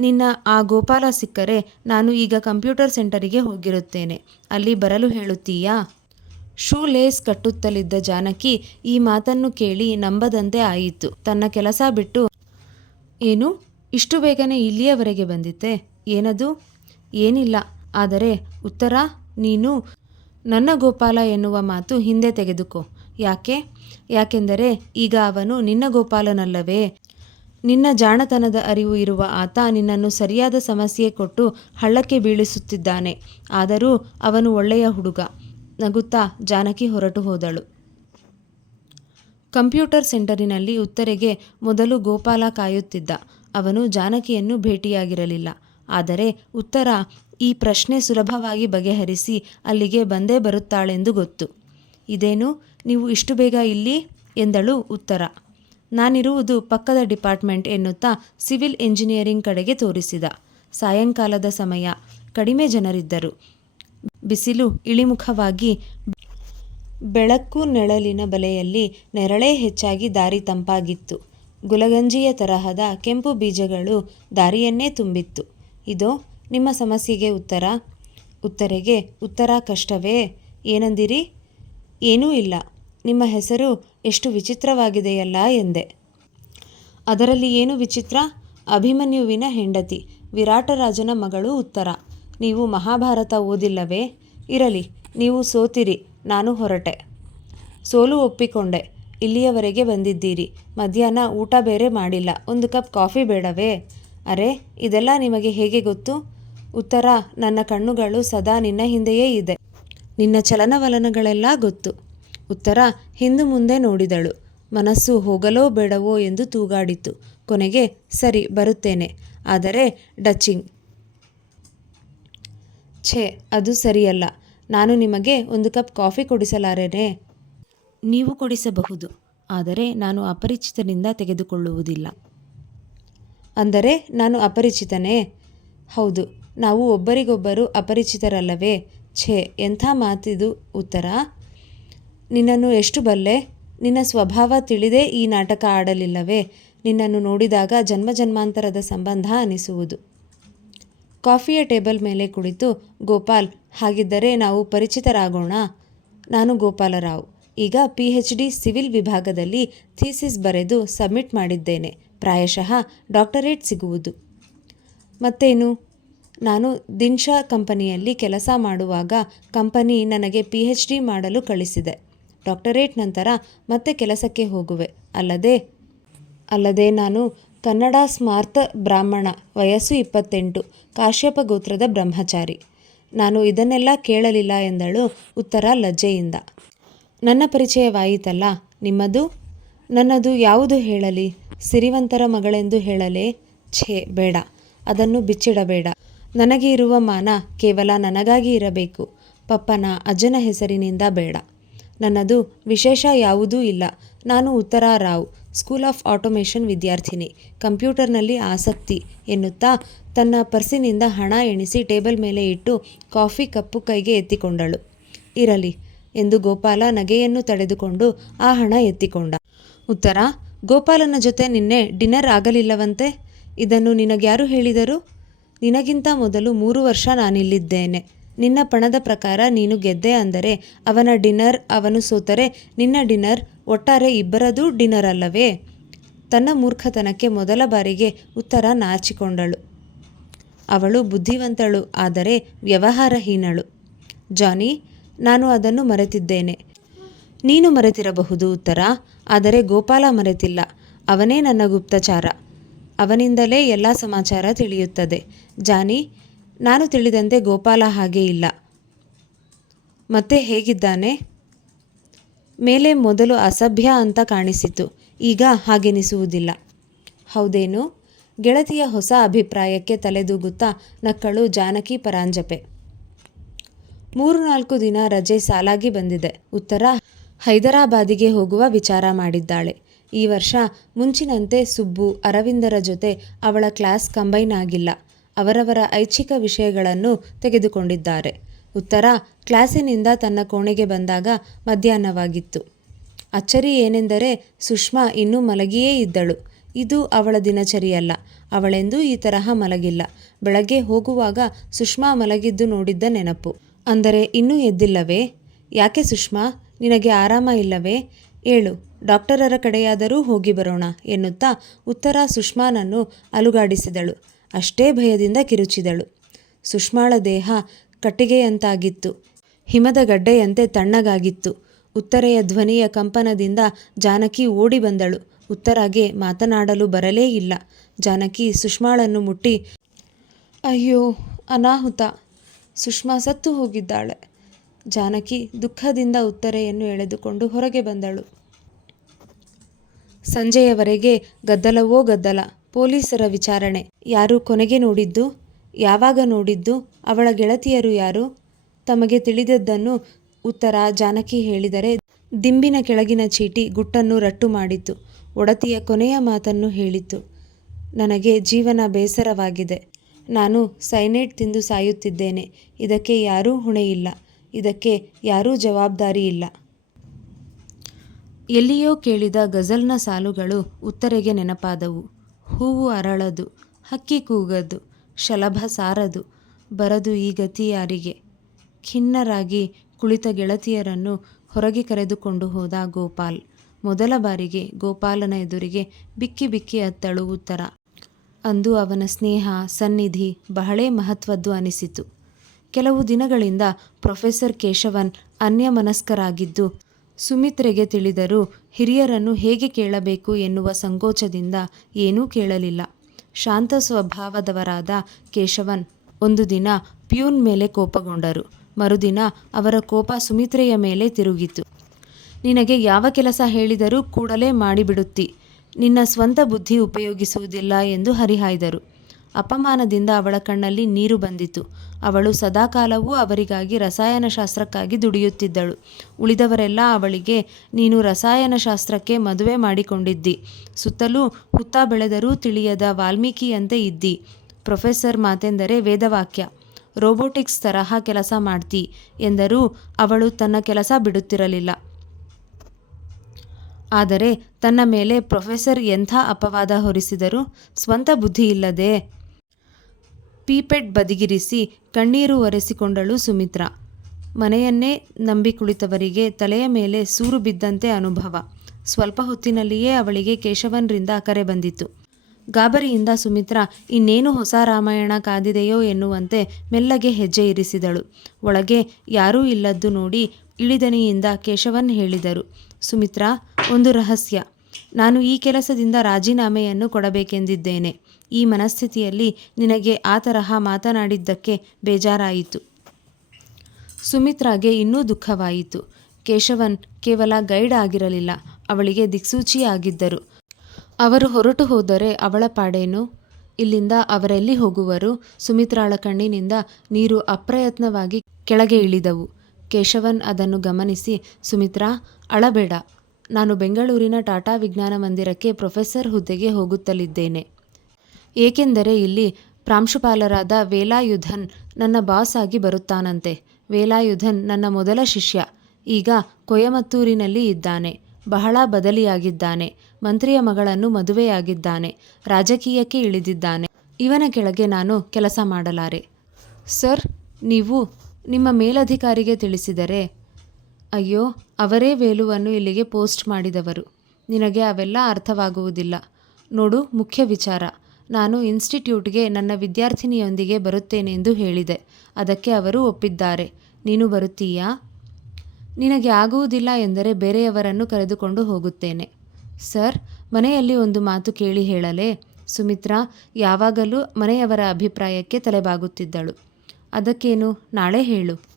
S1: ನಿನ್ನ ಆ ಗೋಪಾಲ ಸಿಕ್ಕರೆ ನಾನು ಈಗ ಕಂಪ್ಯೂಟರ್ ಸೆಂಟರಿಗೆ ಹೋಗಿರುತ್ತೇನೆ. ಅಲ್ಲಿ ಬರಲು ಹೇಳುತ್ತೀಯಾ? ಶೂ ಲೇಸ್ ಕಟ್ಟುತ್ತಲಿದ್ದ ಜಾನಕಿ ಈ ಮಾತನ್ನು ಕೇಳಿ ನಂಬದಂತೆ ಆಯಿತು. ತನ್ನ ಕೆಲಸ ಬಿಟ್ಟು ಏನು? ಇಷ್ಟು ಬೇಗನೆ ಇಲ್ಲಿಯವರೆಗೆ ಬಂದಿತ್ತೆ ಏನದು? ಏನಿಲ್ಲ. ಆದರೆ ಉತ್ತರ, ನೀನು ನನ್ನ ಗೋಪಾಲ ಎನ್ನುವ ಮಾತು ಹಿಂದೆ ತೆಗೆದುಕೋ. ಯಾಕೆ? ಯಾಕೆಂದರೆ ಈಗ ಅವನು ನಿನ್ನ ಗೋಪಾಲನಲ್ಲವೇ? ನಿನ್ನ ಜಾಣತನದ ಅರಿವು ಇರುವ ಆತ ನಿನ್ನನ್ನು ಸರಿಯಾದ ಸಮಸ್ಯೆ ಕೊಟ್ಟು ಹಳ್ಳಕ್ಕೆ ಬೀಳಿಸುತ್ತಿದ್ದಾನೆ. ಆದರೂ ಅವನು ಒಳ್ಳೆಯ ಹುಡುಗ. ನಗುತ್ತಾ ಜಾನಕಿ ಹೊರಟು ಹೋದಳು. ಕಂಪ್ಯೂಟರ್ ಸೆಂಟರಿನಲ್ಲಿ ಉತ್ತರೆಗೆ ಮೊದಲು ಗೋಪಾಲ ಕಾಯುತ್ತಿದ್ದ. ಅವನು ಜಾನಕಿಯನ್ನು ಭೇಟಿಯಾಗಿರಲಿಲ್ಲ. ಆದರೆ ಉತ್ತರ ಈ ಪ್ರಶ್ನೆ ಸುಲಭವಾಗಿ ಬಗೆಹರಿಸಿ ಅಲ್ಲಿಗೆ ಬಂದೇ ಬರುತ್ತಾಳೆಂದು ಗೊತ್ತು. ಇದೇನು? ನೀವು ಇಷ್ಟು ಬೇಗ ಇಲ್ಲಿ? ಎಂದಳು ಉತ್ತರ. ನಾನಿರುವುದು ಪಕ್ಕದ ಡಿಪಾರ್ಟ್ಮೆಂಟ್ ಎನ್ನುತ್ತಾ ಸಿವಿಲ್ ಎಂಜಿನಿಯರಿಂಗ್ ಕಡೆಗೆ ತೋರಿಸಿದ. ಸಾಯಂಕಾಲದ ಸಮಯ. ಕಡಿಮೆ ಜನರಿದ್ದರು. ಬಿಸಿಲು, ಇಳಿಮುಖವಾಗಿ ಬೆಳಕು ನೆಳಲಿನ ಬಲೆಯಲ್ಲಿ ನೆರಳೇ ಹೆಚ್ಚಾಗಿ ದಾರಿ ತಂಪಾಗಿತ್ತು. ಗುಲಗಂಜಿಯ ತರಹದ ಕೆಂಪು ಬೀಜಗಳು ದಾರಿಯನ್ನೇ ತುಂಬಿತ್ತು. ಇದೋ, ನಿಮ್ಮ ಸಮಸ್ಯೆಗೆ ಉತ್ತರ? ಉತ್ತರೆಗೆ ಉತ್ತರ ಕಷ್ಟವೇ ಏನಂದಿರಿ? ಏನೂ ಇಲ್ಲ. ನಿಮ್ಮ ಹೆಸರು ಎಷ್ಟು ವಿಚಿತ್ರವಾಗಿದೆಯಲ್ಲ ಎಂದೆ. ಅದರಲ್ಲಿ ಏನು ವಿಚಿತ್ರ? ಅಭಿಮನ್ಯುವಿನ ಹೆಂಡತಿ. ವಿರಾಟರಾಜನ ಮಗಳು ಉತ್ತರ. ನೀವು ಮಹಾಭಾರತ ಓದಿಲ್ಲವೇ? ಇರಲಿ, ನೀವು ಸೋತಿರಿ, ನಾನು ಹೊರಟೆ. ಸೋಲು ಒಪ್ಪಿಕೊಂಡೆ. ಇಲ್ಲಿಯವರೆಗೆ ಬಂದಿದ್ದೀರಿ. ಮಧ್ಯಾಹ್ನ ಊಟ ಬೇರೆ ಮಾಡಿಲ್ಲ. ಒಂದು ಕಪ್ ಕಾಫಿ ಬೇಡವೇ? ಅರೆ, ಇದೆಲ್ಲ ನಿಮಗೆ ಹೇಗೆ ಗೊತ್ತು? ಉತ್ತರ, ನನ್ನ ಕಣ್ಣುಗಳು ಸದಾ ನಿನ್ನ ಹಿಂದೆಯೇ ಇದೆ. ನಿನ್ನ ಚಲನವಲನಗಳೆಲ್ಲ ಗೊತ್ತು. ಉತ್ತರ ಹಿಂದು ಮುಂದೆ ನೋಡಿದಳು. ಮನಸ್ಸು ಹೋಗಲೋ ಬೇಡವೋ ಎಂದು ತೂಗಾಡಿತು. ಕೊನೆಗೆ ಸರಿ ಬರುತ್ತೇನೆ. ಆದರೆ ಡಚಿಂಗ್ ಛೇ ಅದು ಸರಿಯಲ್ಲ. ನಾನು ನಿಮಗೆ ಒಂದು ಕಪ್ ಕಾಫಿ ಕೊಡಿಸಲಾರೇನೆ? ನೀವು ಕೊಡಿಸಬಹುದು. ಆದರೆ ನಾನು ಅಪರಿಚಿತನಿಂದ ತೆಗೆದುಕೊಳ್ಳುವುದಿಲ್ಲ. ಅಂದರೆ ನಾನು ಅಪರಿಚಿತನೇ? ಹೌದು. ನಾವು ಒಬ್ಬರಿಗೊಬ್ಬರು ಅಪರಿಚಿತರಲ್ಲವೇ? ಛೇ, ಎಂಥ ಮಾತಿದು ಉತ್ತರ? ನಿನ್ನನ್ನು ಎಷ್ಟು ಬಲ್ಲೆ? ನಿನ್ನ ಸ್ವಭಾವ ತಿಳಿದೇ ಈ ನಾಟಕ ಆಡಲಿಲ್ಲವೇ? ನಿನ್ನನ್ನು ನೋಡಿದಾಗ ಜನ್ಮ ಜನ್ಮಾಂತರದ ಸಂಬಂಧ ಅನಿಸುವುದು. ಕಾಫಿಯ ಟೇಬಲ್ ಮೇಲೆ ಕುಳಿತು, ಗೋಪಾಲ್, ಹಾಗಿದ್ದರೆ ನಾವು ಪರಿಚಿತರಾಗೋಣ? ನಾನು ಗೋಪಾಲರಾವ್. ಈಗ ಪಿ ಎಚ್ ಡಿ ಸಿವಿಲ್ ವಿಭಾಗದಲ್ಲಿ ಥೀಸಿಸ್ ಬರೆದು ಸಬ್ಮಿಟ್ ಮಾಡಿದ್ದೇನೆ. ಪ್ರಾಯಶಃ ಡಾಕ್ಟರೇಟ್ ಸಿಗುವುದು. ಮತ್ತೇನು? ನಾನು ದಿನ್ಶಾ ಕಂಪನಿಯಲ್ಲಿ ಕೆಲಸ ಮಾಡುವಾಗ ಕಂಪನಿ ನನಗೆ ಪಿ ಎಚ್ ಡಿ ಮಾಡಲು ಕಳಿಸಿದೆ. ಡಾಕ್ಟರೇಟ್ ನಂತರ ಮತ್ತೆ ಕೆಲಸಕ್ಕೆ ಹೋಗುವೆ. ಅಲ್ಲದೆ ಅಲ್ಲದೆ ನಾನು ಕನ್ನಡ ಸ್ಮಾರ್ತ ಬ್ರಾಹ್ಮಣ ವಯಸ್ಸು ಇಪ್ಪತ್ತೆಂಟು, ಕಾಶ್ಯಪ ಗೋತ್ರದ ಬ್ರಹ್ಮಚಾರಿ. ನಾನು ಇದನ್ನೆಲ್ಲ ಕೇಳಲಿಲ್ಲ ಎಂದಳು ಉತ್ತರ ಲಜ್ಜೆಯಿಂದ. ನನ್ನ ಪರಿಚಯವಾಯಿತಲ್ಲ, ನಿಮ್ಮದು? ನನ್ನದು ಯಾವುದು ಹೇಳಲಿ? ಸಿರಿವಂತರ ಮಗಳೆಂದು ಹೇಳಲೇ? ಛೇ, ಬೇಡ. ಅದನ್ನು ಬಿಚ್ಚಿಡಬೇಡ. ನನಗೆ ಇರುವ ಮಾನ ಕೇವಲ ನನಗಾಗಿ ಇರಬೇಕು. ಪಪ್ಪನ ಅಜ್ಜನ ಹೆಸರಿನಿಂದ ಬೇಡ. ನನ್ನದು ವಿಶೇಷ ಯಾವುದೂ ಇಲ್ಲ. ನಾನು ಉತ್ತರ ರಾವ್ ಸ್ಕೂಲ್ ಆಫ್ ಆಟೋಮೇಷನ್ ವಿದ್ಯಾರ್ಥಿನಿ. ಕಂಪ್ಯೂಟರ್ನಲ್ಲಿ ಆಸಕ್ತಿ ಎನ್ನುತ್ತಾ ತನ್ನ ಪರ್ಸಿನಿಂದ ಹಣ ಎಣಿಸಿ ಟೇಬಲ್ ಮೇಲೆ ಇಟ್ಟು ಕಾಫಿ ಕಪ್ಪು ಕೈಗೆ ಎತ್ತಿಕೊಂಡಳು. ಇರಲಿ ಎಂದು ಗೋಪಾಲ ನಗೆಯನ್ನು ತಡೆದುಕೊಂಡು ಆ ಹಣ ಎತ್ತಿಕೊಂಡ. ಉತ್ತರ, ಗೋಪಾಲನ ಜೊತೆ ನಿನ್ನೆ ಡಿನ್ನರ್ ಆಗಲಿಲ್ಲವಂತೆ? ಇದನ್ನು ನಿನಗ್ಯಾರು ಹೇಳಿದರು? ನಿನಗಿಂತ ಮೊದಲು ಮೂರು ವರ್ಷ ನಾನಿಲ್ಲಿದ್ದೇನೆ. ನಿನ್ನ ಪಣದ ಪ್ರಕಾರ ನೀನು ಗೆದ್ದೆ ಅಂದರೆ ಅವನ ಡಿನ್ನರ್ ಅವನು ಸೋತರೆ ನಿನ್ನ ಡಿನ್ನರ್ ಒಟ್ಟಾರೆ ಇಬ್ಬರದೂ ಡಿನ್ನರ್ ಅಲ್ಲವೇ ತನ್ನ ಮೂರ್ಖತನಕ್ಕೆ ಮೊದಲ ಬಾರಿಗೆ ಉತ್ತರ ನಾಚಿಕೊಂಡಳು. ಅವಳು ಬುದ್ಧಿವಂತಳು ಆದರೆ ವ್ಯವಹಾರಹೀನಳು. ಜಾನಿ, ನಾನು ಅದನ್ನು ಮರೆತಿದ್ದೇನೆ. ನೀನು ಮರೆತಿರಬಹುದು ಉತ್ತರ, ಆದರೆ ಗೋಪಾಲ ಮರೆತಿಲ್ಲ. ಅವನೇ ನನ್ನ ಗುಪ್ತಚಾರ. ಅವನಿಂದಲೇ ಎಲ್ಲ ಸಮಾಚಾರ ತಿಳಿಯುತ್ತದೆ. ಜಾನಿ, ನಾನು ತಿಳಿದಂತೆ ಗೋಪಾಲ ಹಾಗೆ ಇಲ್ಲ. ಮತ್ತೆ ಹೇಗಿದ್ದಾನೆ? ಮೇಲೆ ಮೊದಲು ಅಸಭ್ಯ ಅಂತ ಕಾಣಿಸಿತು. ಈಗ ಹಾಗೆನಿಸುವುದಿಲ್ಲ. ಹೌದೇನು? ಗೆಳತಿಯ ಹೊಸ ಅಭಿಪ್ರಾಯಕ್ಕೆ ತಲೆದೂಗುತ್ತಾ ನಕ್ಕಳು ಜಾನಕಿ ಪರಾಂಜಪೆ. ಮೂರು ನಾಲ್ಕು ದಿನ ರಜೆ ಸಾಲಾಗಿ ಬಂದಿದೆ. ಉತ್ತರ ಹೈದರಾಬಾದಿಗೆ ಹೋಗುವ ವಿಚಾರ ಮಾಡಿದ್ದಾಳೆ. ಈ ವರ್ಷ ಮುಂಚಿನಂತೆ ಸುಬ್ಬು, ಅರವಿಂದರ ಜೊತೆ ಅವಳ ಕ್ಲಾಸ್ ಕಂಬೈನ್ ಆಗಿಲ್ಲ. ಅವರವರ ಐಚ್ಛಿಕ ವಿಷಯಗಳನ್ನು ತೆಗೆದುಕೊಂಡಿದ್ದಾರೆ. ಉತ್ತರ, ಕ್ಲಾಸಿನಿಂದ ತನ್ನ ಕೋಣೆಗೆ ಬಂದಾಗ ಮಧ್ಯಾಹ್ನವಾಗಿತ್ತು. ಅಚ್ಚರಿ ಏನೆಂದರೆ ಸುಷ್ಮಾ ಇನ್ನೂ ಮಲಗಿಯೇ ಇದ್ದಳು. ಇದು ಅವಳ ದಿನಚರಿಯಲ್ಲ. ಅವಳೆಂದೂ ಈ ತರಹ ಮಲಗಿಲ್ಲ. ಬೆಳಗ್ಗೆ ಹೋಗುವಾಗ ಸುಷ್ಮಾ ಮಲಗಿದ್ದು ನೋಡಿದ್ದ ನೆನಪು. ಅಂದರೆ ಇನ್ನೂ ಎದ್ದಿಲ್ಲವೇ? ಯಾಕೆ ಸುಷ್ಮಾ? ನಿನಗೆ ಆರಾಮ ಇಲ್ಲವೇ? ಏಳು. ಡಾಕ್ಟರರ ಕಡೆಯಾದರೂ ಹೋಗಿ ಬರೋಣ ಎನ್ನುತ್ತಾ ಉತ್ತರ ಸುಷ್ಮಾನನ್ನು ಅಲುಗಾಡಿಸಿದಳು. ಅಷ್ಟೇ ಭಯದಿಂದ ಕಿರುಚಿದಳು. ಸುಷ್ಮಾಳ ದೇಹ ಕಟ್ಟಿಗೆಯಂತಾಗಿತ್ತು. ಹಿಮದ ಗಡ್ಡೆಯಂತೆ ತಣ್ಣಗಾಗಿತ್ತು. ಉತ್ತರೆಯ ಧ್ವನಿಯ ಕಂಪನದಿಂದ ಜಾನಕಿ ಓಡಿ ಬಂದಳು. ಉತ್ತರಾಗೆ ಮಾತನಾಡಲು ಬರಲೇ ಇಲ್ಲ. ಜಾನಕಿ ಸುಷ್ಮಾಳನ್ನು ಮುಟ್ಟಿ, ಅಯ್ಯೋ, ಅನಾಹುತ. ಸುಷ್ಮಾ ಸತ್ತು ಹೋಗಿದ್ದಾಳೆ. ಜಾನಕಿ ದುಃಖದಿಂದ ಉತ್ತರೆಯನ್ನು ಎಳೆದುಕೊಂಡು ಹೊರಗೆ ಬಂದಳು. ಸಂಜೆಯವರೆಗೆ ಗದ್ದಲವೋ ಗದ್ದಲ. ಪೊಲೀಸರ ವಿಚಾರಣೆ. ಯಾರು ಕೊನೆಗೆ ನೋಡಿದ್ದು? ಯಾವಾಗ ನೋಡಿದ್ದು? ಅವಳ ಗೆಳತಿಯರು ಯಾರು? ತಮಗೆ ತಿಳಿದದ್ದನ್ನು ಉತ್ತರ ಜಾನಕಿ ಹೇಳಿದರೆ ದಿಂಬಿನ ಕೆಳಗಿನ ಚೀಟಿ ಗುಟ್ಟನ್ನು ರಟ್ಟು ಮಾಡಿತು. ಒಡತಿಯ ಕೊನೆಯ ಮಾತನ್ನು ಹೇಳಿತು. ನನಗೆ ಜೀವನ ಬೇಸರವಾಗಿದೆ. ನಾನು ಸೈನೇಟ್ ತಿಂದು ಸಾಯುತ್ತಿದ್ದೇನೆ. ಇದಕ್ಕೆ ಯಾರೂ ಹೊಣೆಯಿಲ್ಲ. ಇದಕ್ಕೆ ಯಾರೂ ಜವಾಬ್ದಾರಿ ಇಲ್ಲ ಎಲ್ಲಿಯೋ ಕೇಳಿದ ಗಜಲ್ನ ಸಾಲುಗಳು ಉತ್ತರೆಗೆ ನೆನಪಾದವು. ಹೂವು ಅರಳದು, ಹಕ್ಕಿ ಕೂಗದು, ಶಲಭ ಸಾರದು, ಬರದು ಈ ಗತಿ ಯಾರಿಗೆ? ಖಿನ್ನರಾಗಿ ಕುಳಿತ ಗೆಳತಿಯರನ್ನು ಹೊರಗೆ ಕರೆದುಕೊಂಡು ಹೋದ ಗೋಪಾಲ್. ಮೊದಲ ಬಾರಿಗೆ ಗೋಪಾಲನ ಎದುರಿಗೆ ಬಿಕ್ಕಿ ಬಿಕ್ಕಿ ಅತ್ತಳು ಉತ್ತರ. ಅಂದು ಅವನ ಸ್ನೇಹ, ಸನ್ನಿಧಿ ಬಹಳೇ ಮಹತ್ವದ್ದು ಅನಿಸಿತು. ಕೆಲವು ದಿನಗಳಿಂದ ಪ್ರೊಫೆಸರ್ ಕೇಶವನ್ ಅನ್ಯಮನಸ್ಕರಾಗಿದ್ದು ಸುಮಿತ್ರೆಗೆ ತಿಳಿದರೂ ಹಿರಿಯರನ್ನು ಹೇಗೆ ಕೇಳಬೇಕು ಎನ್ನುವ ಸಂಕೋಚದಿಂದ ಏನೂ ಕೇಳಲಿಲ್ಲ. ಶಾಂತ ಸ್ವಭಾವದವರಾದ ಕೇಶವನ್ ಒಂದು ದಿನ ಪ್ಯೂನ್ ಮೇಲೆ ಕೋಪಗೊಂಡರು. ಮರುದಿನ ಅವರ ಕೋಪ ಸುಮಿತ್ರೆಯ ಮೇಲೆ ತಿರುಗಿತು. ನಿನಗೆ ಯಾವ ಕೆಲಸ ಹೇಳಿದರೂ ಕೂಡಲೇ ಮಾಡಿಬಿಡುತ್ತಿ. ನಿನ್ನ ಸ್ವಂತ ಬುದ್ಧಿ ಉಪಯೋಗಿಸುವುದಿಲ್ಲ ಎಂದು ಹರಿಹಾಯ್ದರು. ಅಪಮಾನದಿಂದ ಅವಳ ಕಣ್ಣಲ್ಲಿ ನೀರು ಬಂದಿತು. ಅವಳು ಸದಾಕಾಲವೂ ಅವರಿಗಾಗಿ ರಸಾಯನಶಾಸ್ತ್ರಕ್ಕಾಗಿ ದುಡಿಯುತ್ತಿದ್ದಳು. ಉಳಿದವರೆಲ್ಲ ಅವಳಿಗೆ, ನೀನು ರಸಾಯನಶಾಸ್ತ್ರಕ್ಕೆ ಮದುವೆ ಮಾಡಿಕೊಂಡಿದ್ದಿ. ಸುತ್ತಲೂ ಹುತ್ತ ಬೆಳೆದರೂ ತಿಳಿಯದ ವಾಲ್ಮೀಕಿಯಂತೆ ಇದ್ದಿ. ಪ್ರೊಫೆಸರ್ ಮಾತೆಂದರೆ ವೇದವಾಕ್ಯ. ರೋಬೋಟಿಕ್ಸ್ ತರಹ ಕೆಲಸ ಮಾಡ್ತಿ ಎಂದರೂ ಅವಳು ತನ್ನ ಕೆಲಸ ಬಿಡುತ್ತಿರಲಿಲ್ಲ. ಆದರೆ ತನ್ನ ಮೇಲೆ ಪ್ರೊಫೆಸರ್ ಎಂಥ ಅಪವಾದ ಹೊರಿಸಿದರು ಸ್ವಂತ ಬುದ್ಧಿ ಇಲ್ಲದೆ ಪೀಪೆಟ್ ಬದಿಗಿರಿಸಿ ಕಣ್ಣೀರು ಒರೆಸಿಕೊಂಡಳು ಸುಮಿತ್ರ. ಮನೆಯನ್ನೇ ನಂಬಿ ಕುಳಿತವರಿಗೆ ತಲೆಯ ಮೇಲೆ ಸೂರು ಬಿದ್ದಂತೆ ಅನುಭವ. ಸ್ವಲ್ಪ ಹೊತ್ತಿನಲ್ಲಿಯೇ ಅವಳಿಗೆ ಕೇಶವನ್ರಿಂದ ಕರೆ ಬಂದಿತ್ತು. ಗಾಬರಿಯಿಂದ ಸುಮಿತ್ರಾ, ಇನ್ನೇನು ಹೊಸ ರಾಮಾಯಣ ಕಾದಿದೆಯೋ ಎನ್ನುವಂತೆ ಮೆಲ್ಲಗೆ ಹೆಜ್ಜೆ ಇರಿಸಿದಳು. ಒಳಗೆ ಯಾರೂ ಇಲ್ಲದ್ದು ನೋಡಿ ಇಳಿದನಿಯಿಂದ ಕೇಶವನ್ ಹೇಳಿದರು. ಸುಮಿತ್ರಾ, ಒಂದು ರಹಸ್ಯ. ನಾನು ಈ ಕೆಲಸದಿಂದ ರಾಜೀನಾಮೆಯನ್ನು ಕೊಡಬೇಕೆಂದಿದ್ದೇನೆ. ಈ ಮನಸ್ಥಿತಿಯಲ್ಲಿ ನಿನಗೆ ಆ ತರಹ ಮಾತನಾಡಿದ್ದಕ್ಕೆ ಬೇಜಾರಾಯಿತು. ಸುಮಿತ್ರಾಗೆ ಇನ್ನೂ ದುಃಖವಾಯಿತು. ಕೇಶವನ್ ಕೇವಲ ಗೈಡ್ ಆಗಿರಲಿಲ್ಲ. ಅವಳಿಗೆ ದಿಕ್ಸೂಚಿಯಾಗಿದ್ದರು. ಅವರು ಹೊರಟು ಹೋದರೆ ಅವಳ ಪಾಡೇನು? ಇಲ್ಲಿಂದ ಅವರೆಲ್ಲಿ ಹೋಗುವರು? ಸುಮಿತ್ರಾಳ ಕಣ್ಣಿನಿಂದ ನೀರು ಅಪ್ರಯತ್ನವಾಗಿ ಕೆಳಗೆ ಇಳಿದವು. ಕೇಶವನ್ ಅದನ್ನು ಗಮನಿಸಿ, ಸುಮಿತ್ರಾ, ಅಳಬೇಡ. ನಾನು ಬೆಂಗಳೂರಿನ ಟಾಟಾ ವಿಜ್ಞಾನ ಮಂದಿರಕ್ಕೆ ಪ್ರೊಫೆಸರ್ ಹುದ್ದೆಗೆ ಹೋಗುತ್ತಲಿದ್ದೇನೆ. ಏಕೆಂದರೆ ಇಲ್ಲಿ ಪ್ರಾಂಶುಪಾಲರಾದ ವೇಲಾಯುಧನ್ ನನ್ನ ಬಾಸ್ ಆಗಿ ಬರುತ್ತಾನಂತೆ. ವೇಲಾಯುಧನ್ ನನ್ನ ಮೊದಲ ಶಿಷ್ಯ. ಈಗ ಕೊಯಮತ್ತೂರಿನಲ್ಲಿ ಇದ್ದಾನೆ. ಬಹಳ ಬದಲಿಯಾಗಿದ್ದಾನೆ. ಮಂತ್ರಿಯ ಮಗಳನ್ನು ಮದುವೆಯಾಗಿದ್ದಾನೆ. ರಾಜಕೀಯಕ್ಕೆ ಇಳಿದಿದ್ದಾನೆ. ಇವನ ಕೆಳಗೆ ನಾನು ಕೆಲಸ ಮಾಡಲಾರೆ. ಸರ್, ನೀವು ನಿಮ್ಮ ಮೇಲಧಿಕಾರಿಗೆ ತಿಳಿಸಿದರೆ ಅಯ್ಯೋ, ಅವರೇ ವೇಲುವನ್ನು ಇಲ್ಲಿಗೆ ಪೋಸ್ಟ್ ಮಾಡಿದವರು. ನಿನಗೆ ಅವೆಲ್ಲ ಅರ್ಥವಾಗುವುದಿಲ್ಲ. ನೋಡು, ಮುಖ್ಯ ವಿಚಾರ. ನಾನು ಇನ್ಸ್ಟಿಟ್ಯೂಟ್ಗೆ ನನ್ನ ವಿದ್ಯಾರ್ಥಿನಿಯೊಂದಿಗೆ ಬರುತ್ತೇನೆಂದು ಹೇಳಿದೆ. ಅದಕ್ಕೆ ಅವರು ಒಪ್ಪಿದ್ದಾರೆ. ನೀನು ಬರುತ್ತೀಯಾ? ನಿನಗೆ ಆಗುವುದಿಲ್ಲ ಎಂದರೆ ಬೇರೆಯವರನ್ನು ಕರೆದುಕೊಂಡು ಹೋಗುತ್ತೇನೆ. ಸರ್, ಮನೆಯಲ್ಲಿ ಒಂದು ಮಾತು ಕೇಳಿ ಹೇಳಲೇ. ಸುಮಿತ್ರಾ, ಯಾವಾಗಲೂ ಮನೆಯವರ ಅಭಿಪ್ರಾಯಕ್ಕೆ ತಲೆಬಾಗುತ್ತಿದ್ದಳು. ಅದಕ್ಕೇನು? ನಾಳೆ ಹೇಳು.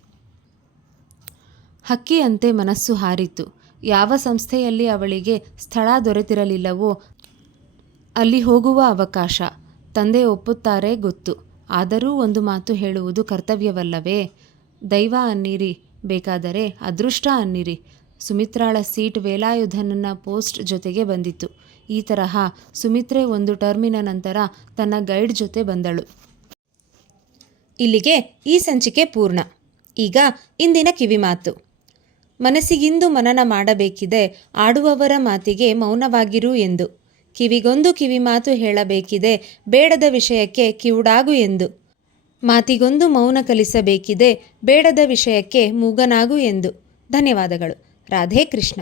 S1: ಹಕ್ಕಿಯಂತೆ ಮನಸ್ಸು ಹಾರಿತು. ಯಾವ ಸಂಸ್ಥೆಯಲ್ಲಿ ಅವಳಿಗೆ ಸ್ಥಳ ದೊರೆತಿರಲಿಲ್ಲವೋ ಅಲ್ಲಿ ಹೋಗುವ ಅವಕಾಶ. ತಂದೆ ಒಪ್ಪುತ್ತಾರೆ ಗೊತ್ತು. ಆದರೂ ಒಂದು ಮಾತು ಹೇಳುವುದು ಕರ್ತವ್ಯವಲ್ಲವೇ? ದೈವ ಅನ್ನಿರಿ. ಬೇಕಾದರೆ ಅದೃಷ್ಟ ಅನ್ನಿರಿ. ಸುಮಿತ್ರಾಳ ಸೀಟ್ ವೇಲಾಯುಧನನ ಪೋಸ್ಟ್ ಜೊತೆಗೆ ಬಂದಿತ್ತು ಈ ತರಹ ಸುಮಿತ್ರೆ ಒಂದು ಟರ್ಮಿನ ನಂತರ ತನ್ನ ಗೈಡ್ ಜೊತೆ ಬಂದಳು. ಇಲ್ಲಿಗೆ ಈ ಸಂಚಿಕೆ ಪೂರ್ಣ. ಈಗ ಇಂದಿನ ಕಿವಿಮಾತು. ಮನಸ್ಸಿಗಿಂದು ಮನನ ಮಾಡಬೇಕಿದೆ, ಆಡುವವರ ಮಾತಿಗೆ ಮೌನವಾಗಿರು ಎಂದು. ಕಿವಿಗೊಂದು ಕಿವಿ ಮಾತು ಹೇಳಬೇಕಿದೆ, ಬೇಡದ ವಿಷಯಕ್ಕೆ ಕಿವುಡಾಗು ಎಂದು. ಮಾತಿಗೊಂದು ಮೌನ ಕಲಿಸಬೇಕಿದೆ, ಬೇಡದ ವಿಷಯಕ್ಕೆ ಮೂಗನಾಗು ಎಂದು. ಧನ್ಯವಾದಗಳು. ರಾಧೇ ಕೃಷ್ಣ.